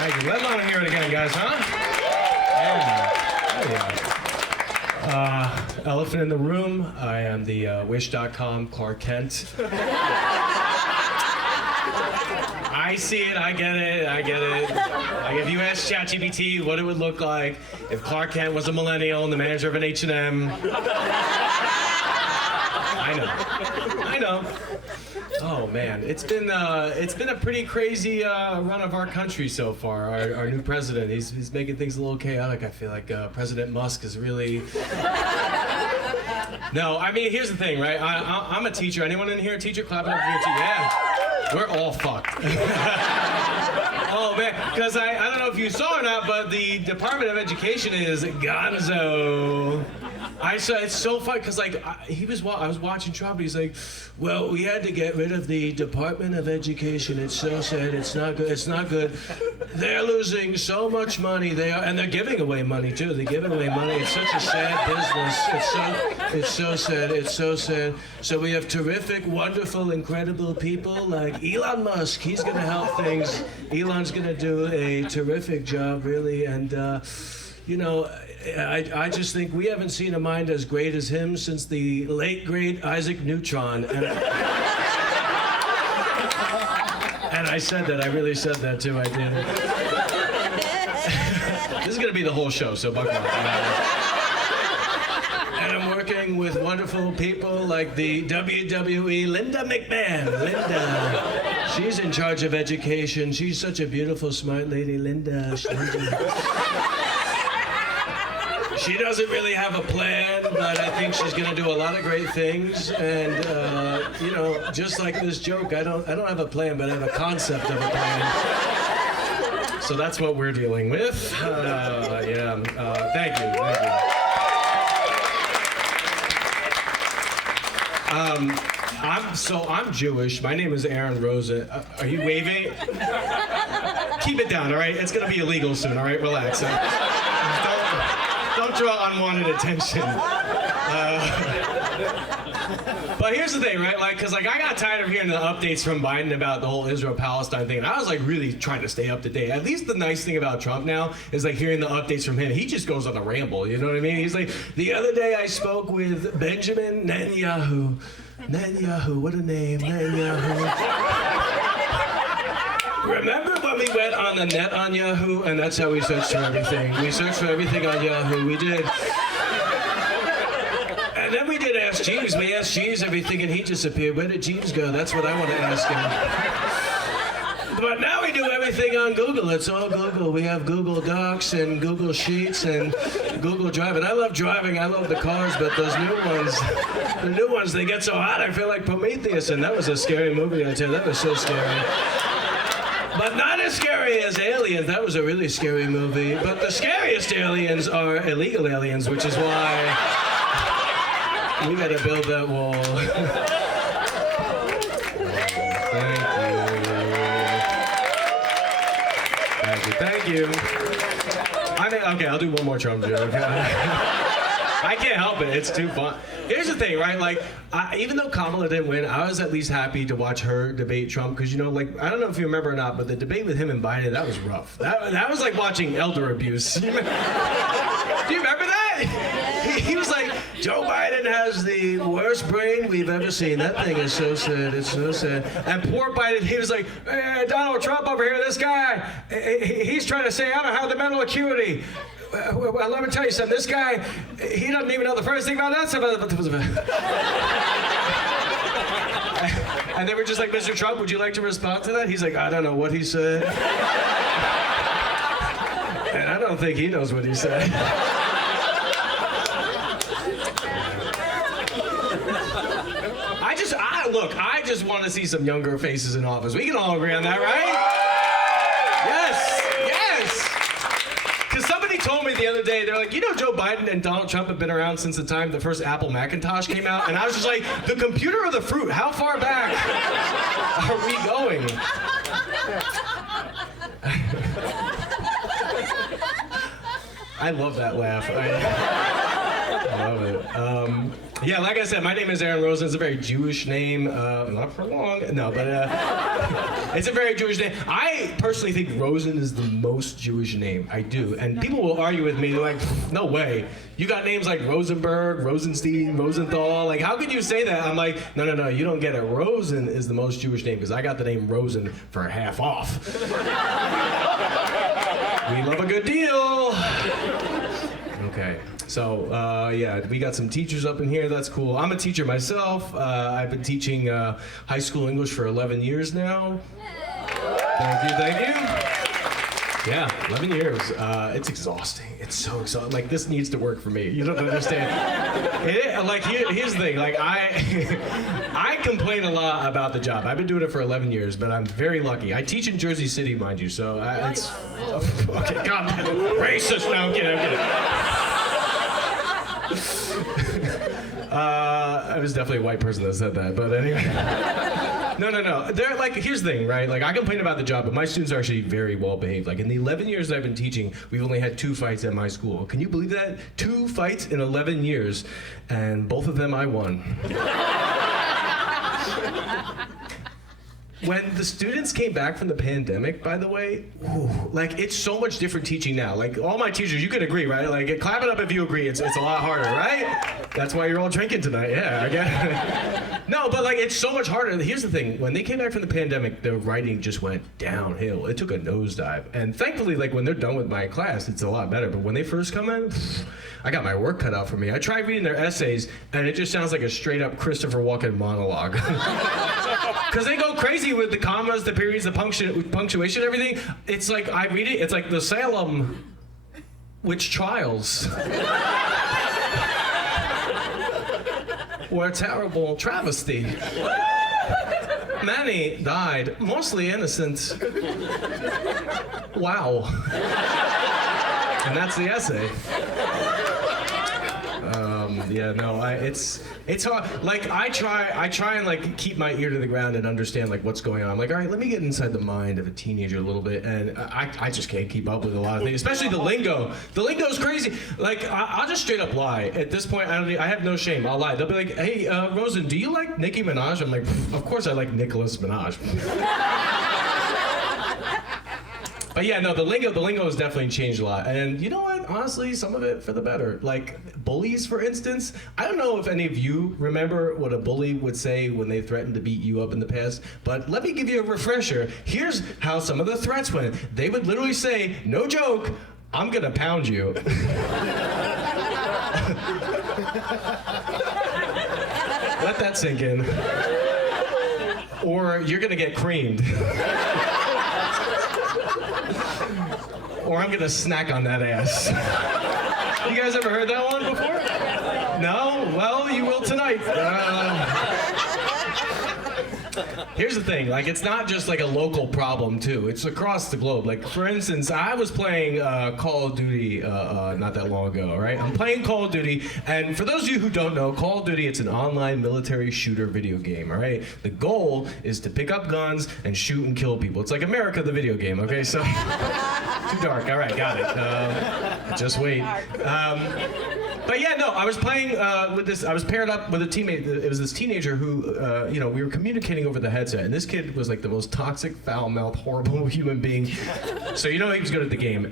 Thank you. Let alone hear it again, guys, huh? Yeah. Oh, yeah. Elephant in the room. I am the Wish.com Clark Kent. I see it, I get it. Like if you ask ChatGPT what it would look like if Clark Kent was a millennial and the manager of an H&M. I know. Oh man, it's been a pretty crazy run of our country so far. Our new president, he's making things a little chaotic. I feel like President Musk is really. No, I mean here's the thing, right? I'm a teacher. Anyone in here a teacher? Clap it up for your teacher. Yeah, we're all fucked. Oh man, because I don't know if you saw or not, but the Department of Education is gonzo. I saw it's so funny because like I was watching Trump. And he's like, well, we had to get rid of the Department of Education. It's so sad. It's not good. It's not good. They're losing so much money. And they're giving away money too. They're giving away money. It's such a sad business. It's so sad. It's so sad. So we have terrific, wonderful, incredible people like Elon Musk. He's gonna help things. Elon's gonna do a terrific job, really, and you know. I just think we haven't seen a mind as great as him since the late, great Isaac Neutron. And I said that. I really said that, too. I did. This is going to be the whole show, so buckle up. And I'm working with wonderful people like the WWE Linda McMahon. Linda. She's in charge of education. She's such a beautiful, smart lady, Linda. She doesn't really have a plan, but I think she's gonna do a lot of great things. And you know, just like this joke, I don't have a plan, but I have a concept of a plan. So that's what we're dealing with. Thank you. I'm Jewish. My name is Aaron Rosa. Are you waving? Keep it down, all right? It's gonna be illegal soon, all right? Relax. Don't draw unwanted attention. But here's the thing, right? Because I got tired of hearing the updates from Biden about the whole Israel-Palestine thing, and I was like really trying to stay up to date. At least the nice thing about Trump now is like hearing the updates from him. He just goes on a ramble, you know what I mean? He's like, the other day I spoke with Benjamin Netanyahu. Netanyahu, what a name, Netanyahu. Remember when we went on the net on Yahoo? And that's how we searched for everything. We searched for everything on Yahoo. We did. And then we did Ask Jeeves. We asked Jeeves everything and he disappeared. Where did Jeeves go? That's what I want to ask him. But now we do everything on Google. It's all Google. We have Google Docs and Google Sheets and Google Drive. And I love driving. I love the cars, but those new ones, they get so hot. I feel like Prometheus. And that was a scary movie, I tell you. That was so scary. But not as scary as Aliens. That was a really scary movie. But the scariest aliens are illegal aliens, which is why we gotta build that wall. Thank you. Okay, I'll do one more Trump joke. I can't help it. It's too fun. Here's the thing, right? Like, even though Kamala didn't win, I was at least happy to watch her debate Trump because, you know, like, I don't know if you remember or not, but the debate with him and Biden, that was rough. That was like watching elder abuse. Do you remember that? He was like, Joe Biden has the worst brain we've ever seen. That thing is so sad. It's so sad. And poor Biden, he was like, hey, Donald Trump over here, this guy, he's trying to say, I don't have the mental acuity. Well, let me tell you something. This guy, he doesn't even know the first thing about that stuff. And they were just like, Mr. Trump, would you like to respond to that? He's like, I don't know what he said. And I don't think he knows what he said. I just want to see some younger faces in office. We can all agree on that, right? Yes. Because somebody told me the other day, they're like, you know, Joe Biden and Donald Trump have been around since the time the first Apple Macintosh came out. And I was just like, the computer or the fruit? How far back are we going? I love that laugh. Love it. Yeah, like I said, my name is Aaron Rosen. It's a very Jewish name. Not for long. No, but it's a very Jewish name. I personally think Rosen is the most Jewish name. I do. And people will argue with me. They're like, no way. You got names like Rosenberg, Rosenstein, Rosenthal. Like, how could you say that? I'm like, no. You don't get it. Rosen is the most Jewish name because I got the name Rosen for half off. We love a good deal. Okay. So, yeah, we got some teachers up in here. That's cool. I'm a teacher myself. I've been teaching high school English for 11 years now. Thank you. Yeah, 11 years. It's exhausting. It's so exhausting. Like, this needs to work for me. You don't understand. Here's the thing. Like, I complain a lot about the job. I've been doing it for 11 years, but I'm very lucky. I teach in Jersey City, mind you, so it's... Okay, God, racist. No, I'm kidding. I was definitely a white person that said that, but anyway. No. They're like, here's the thing, right? Like, I complain about the job, but my students are actually very well behaved. Like, in the 11 years that I've been teaching, we've only had 2 fights at my school. Can you believe that? 2 fights in 11 years, and both of them I won. When the students came back from the pandemic, by the way, like, it's so much different teaching now. Like, all my teachers, you can agree, right? Like, clap it up if you agree. It's a lot harder, right? That's why you're all drinking tonight. Yeah, I get it. No, but like, it's so much harder. Here's the thing. When they came back from the pandemic, the writing just went downhill. It took a nosedive. And thankfully, like, when they're done with my class, it's a lot better. But when they first come in, I got my work cut out for me. I tried reading their essays, and it just sounds like a straight-up Christopher Walken monologue. Because they go crazy with the commas, the periods, the punctuation, everything. It's like, I read it, it's like the Salem witch trials. Or a terrible travesty. Many died, mostly innocent. Wow. And that's the essay. Yeah, no, it's hard. Like, I try and like keep my ear to the ground and understand like what's going on. I'm like, all right, let me get inside the mind of a teenager a little bit, and I just can't keep up with a lot of things, especially the lingo. The lingo's crazy. Like, I'll just straight up lie. At this point, I have no shame. I'll lie. They'll be like, hey, Rosen, do you like Nicki Minaj? I'm like, of course I like Nicholas Minaj. But yeah, no, the lingo has definitely changed a lot. And you know what? Honestly, some of it for the better. Like, bullies, for instance. I don't know if any of you remember what a bully would say when they threatened to beat you up in the past, but let me give you a refresher. Here's how some of the threats went. They would literally say, no joke, I'm gonna pound you. Let that sink in. Or you're gonna get creamed. Or I'm gonna snack on that ass. You guys ever heard that one before? No? Well, you will tonight. Here's the thing, like, it's not just like a local problem too, it's across the globe. Like, for instance, I was playing Call of Duty not that long ago, right? I'm playing Call of Duty, and for those of you who don't know, Call of Duty, it's an online military shooter video game, all right? The goal is to pick up guns and shoot and kill people. It's like America, the video game, okay? So, too dark, all right, got it. Just wait. But yeah, no, I was playing with this, I was paired up with a teammate. It was this teenager who, you know, we were communicating over the headset, and this kid was like the most toxic, foul-mouthed, horrible human being. So you know he was good at the game.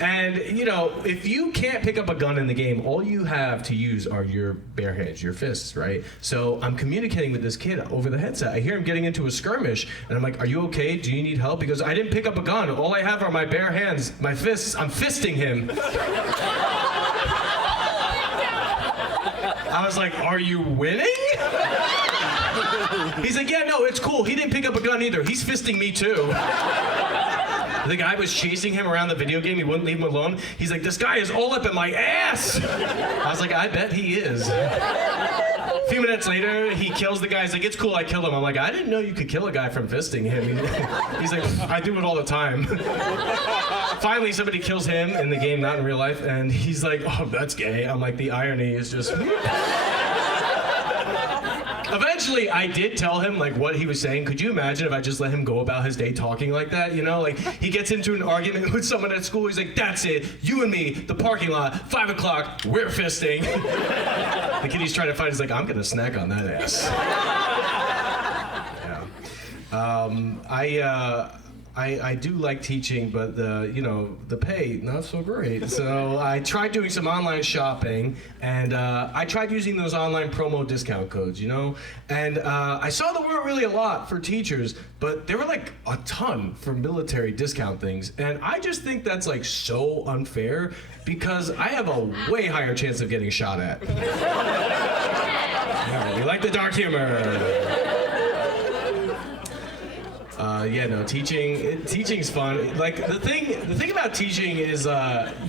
And you know, if you can't pick up a gun in the game, all you have to use are your bare hands, your fists, right? So I'm communicating with this kid over the headset. I hear him getting into a skirmish, and I'm like, are you okay? Do you need help? Because I didn't pick up a gun. All I have are my bare hands, my fists. I'm fisting him. I was like, are you winning? He's like, yeah, no, it's cool. He didn't pick up a gun either. He's fisting me too. The guy was chasing him around the video game. He wouldn't leave him alone. He's like, this guy is all up in my ass. I was like, I bet he is. A few minutes later, he kills the guy. He's like, it's cool, I killed him. I'm like, I didn't know you could kill a guy from fisting him. He's like, I do it all the time. Finally, somebody kills him in the game, not in real life, and he's like, oh, that's gay. I'm like, the irony is just... Eventually, I did tell him like what he was saying. Could you imagine if I just let him go about his day talking like that? You know, like he gets into an argument with someone at school. He's like, "That's it, you and me, the parking lot, 5 o'clock, we're fisting." The kid he's trying to fight is like, "I'm gonna snack on that ass." Yeah. I do like teaching, but the pay, not so great. So I tried doing some online shopping, and I tried using those online promo discount codes, and I saw there weren't really a lot for teachers, but there were like a ton for military discount things, and I just think that's like so unfair because I have a way higher chance of getting shot at. Yeah, you like the dark humor. Teaching's fun. Like the thing about teaching is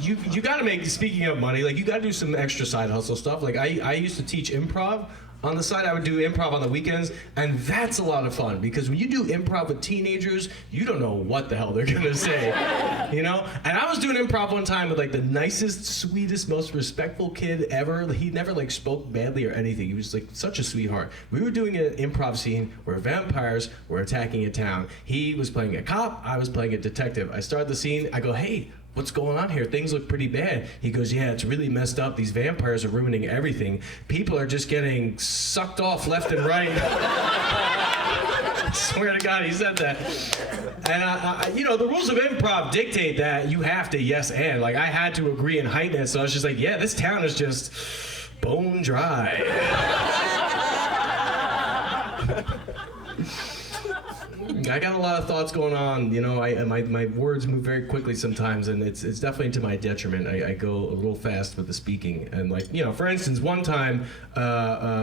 you gotta make, speaking of money, like you gotta do some extra side hustle stuff. Like I used to teach improv. On the side, I would do improv on the weekends, and that's a lot of fun because when you do improv with teenagers, you don't know what the hell they're gonna say, And I was doing improv one time with like the nicest, sweetest, most respectful kid ever. He never like spoke badly or anything. He was like such a sweetheart. We were doing an improv scene where vampires were attacking a town. He was playing a cop, I was playing a detective. I started the scene, I go, "Hey, what's going on here? Things look pretty bad." He goes, "Yeah, it's really messed up. These vampires are ruining everything. People are just getting sucked off left and right." I swear to God, he said that. And the rules of improv dictate that you have to yes and. Like I had to agree and heighten it, so I was just like, yeah, this town is just bone dry. I got a lot of thoughts going on, my words move very quickly sometimes, and it's definitely to my detriment. I go a little fast with the speaking, and for instance, one time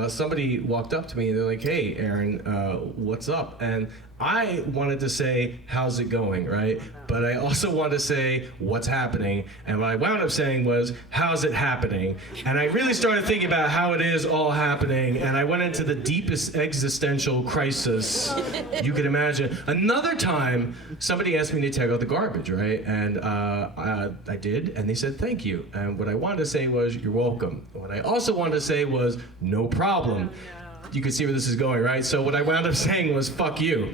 somebody walked up to me and they're like, "Hey, Aaron, what's up?" And I wanted to say, "How's it going?" right? But I also wanted to say, "What's happening?" And what I wound up saying was, "How's it happening?" And I really started thinking about how it is all happening, and I went into the deepest existential crisis you could imagine. Another time, somebody asked me to take out the garbage, right? And I did, and they said, "Thank you." And what I wanted to say was, "You're welcome." What I also wanted to say was, "No problem." You can see where this is going, right? So what I wound up saying was, "Fuck you."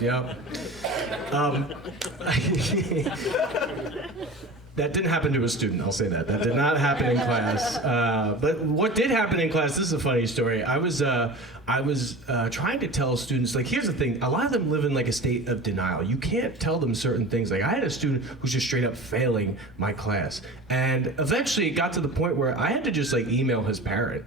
Yep. That didn't happen to a student, I'll say that. That did not happen in class. But what did happen in class, this is a funny story. I was trying to tell students, like, here's the thing, a lot of them live in like a state of denial. You can't tell them certain things. Like I had a student who's just straight up failing my class. And eventually it got to the point where I had to just like email his parent,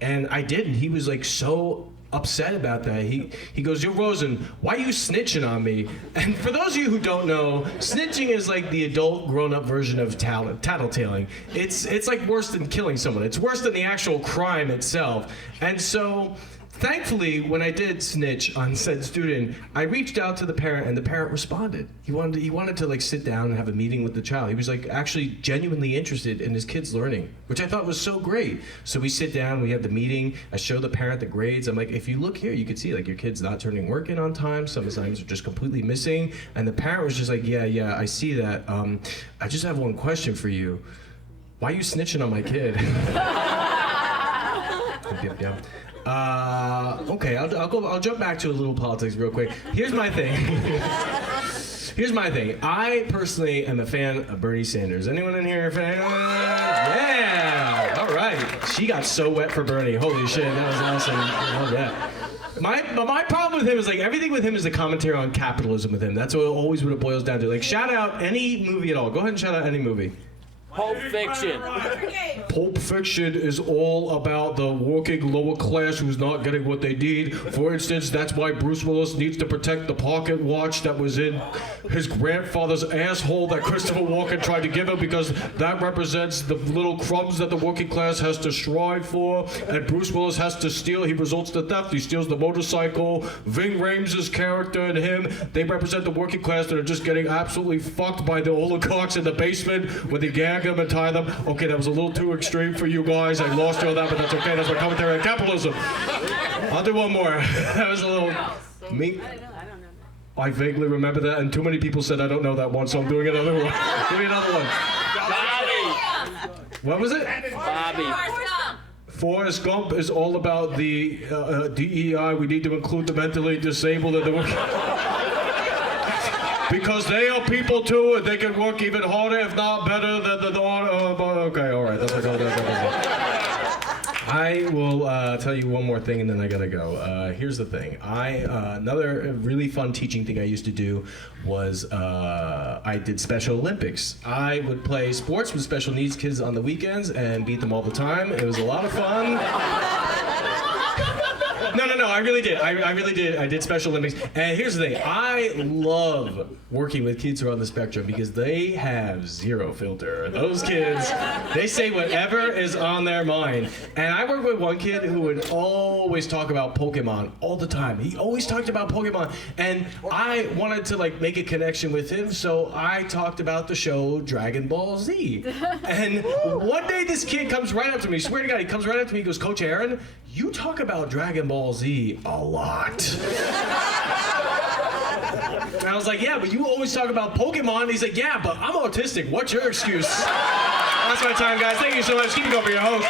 And I did, and he was like so upset about that. He goes, "Yo, Rosen, why are you snitching on me?" And for those of you who don't know, snitching is like the adult grown-up version of tattletaling. It's like worse than killing someone. It's worse than the actual crime itself. And so thankfully, when I did snitch on said student, I reached out to the parent, and the parent responded. He wanted to like sit down and have a meeting with the child. He was like actually genuinely interested in his kid's learning, which I thought was so great. So we sit down, we have the meeting. I show the parent the grades. I'm like, "If you look here, you can see like your kid's not turning work in on time. Some assignments are just completely missing." And the parent was just like, "Yeah, I see that. I just have one question for you. Why are you snitching on my kid?" Yep. Okay, I'll jump back to a little politics real quick. Here's my thing. I personally am a fan of Bernie Sanders. Anyone in here a fan? Yeah! All right. She got so wet for Bernie. Holy shit, that was awesome. I love that. My problem with him is like everything with him is a commentary on capitalism with him. That's always what it boils down to. Like shout out any movie at all. Go ahead and shout out any movie. Pulp Fiction. Pulp Fiction is all about the working lower class who's not getting what they need. For instance, that's why Bruce Willis needs to protect the pocket watch that was in his grandfather's asshole that Christopher Walken tried to give him, because that represents the little crumbs that the working class has to strive for, and Bruce Willis has to steal. He results to theft. He steals the motorcycle. Ving Rhames' character and him, they represent the working class that are just getting absolutely fucked by the oligarchs in the basement when they gag them and tie them. Okay, that was a little too extreme for you guys. I lost you on that, but that's okay. That's my commentary on capitalism. I'll do one more. That was a little... Me? I vaguely remember that, and too many people said I don't know that one, so I'm doing another one. Give me another one. Bobby. What was it? Bobby. Forrest Gump is all about the DEI. We need to include the mentally disabled in the work. Because they are people too, and they can work even harder, if not better, than the okay, all right. That's like, I will tell you one more thing, and then I gotta go. Here's the thing. Another really fun teaching thing I used to do was I did Special Olympics. I would play sports with special needs kids on the weekends and beat them all the time. It was a lot of fun. No, I really did. I really did. I did Special Olympics. And here's the thing. I love working with kids who are on the spectrum because they have zero filter. Those kids, they say whatever is on their mind. And I worked with one kid who would always talk about Pokemon all the time. He always talked about Pokemon. And I wanted to like make a connection with him, so I talked about the show Dragon Ball Z. And one day this kid comes right up to me, swear to God, he comes right up to me, he goes, Coach Aaron, you talk about Dragon Ball Z a lot. And I was like, yeah, but you always talk about Pokemon. And he's like, yeah, but I'm autistic. What's your excuse? That's my time, guys. Thank you so much. Keep it going for your host.